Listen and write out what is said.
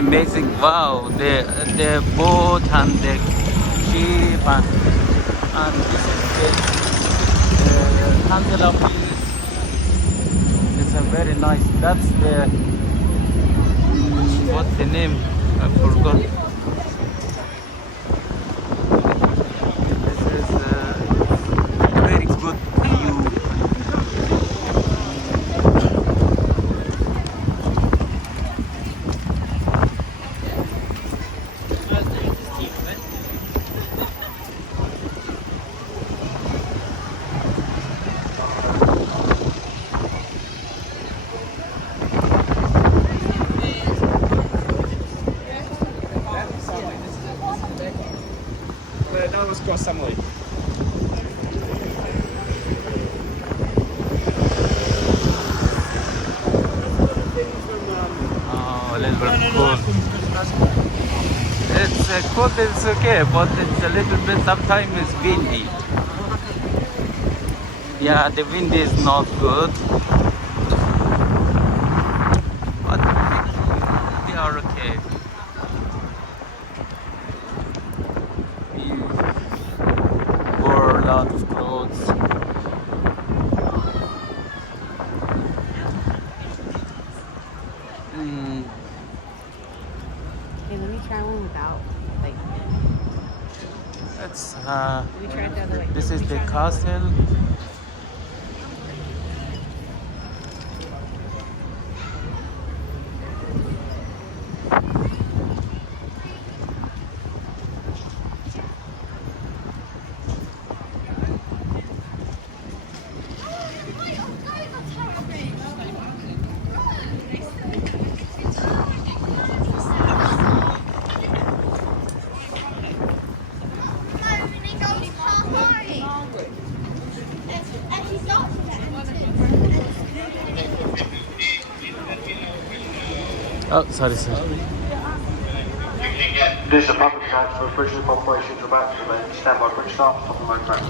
amazing. Wow, the boat and the ship and this is the handle of this. It's a very nice. That's the what's the name? I forgot. This is a very good view. No, let's cross Samley. Oh, a little bit cold. It's cold, it's okay, but it's a little bit, sometimes it's windy. Yeah, the wind is not good. But we are okay. We wore a lot of clothes. Hey, let me try one without, like, It's let me try it the other way. this is Let me the try it. castle. Oh, sorry, sir. This is a public transfer, bridge operations are about to commence. Stand by bridge staff, top of my track.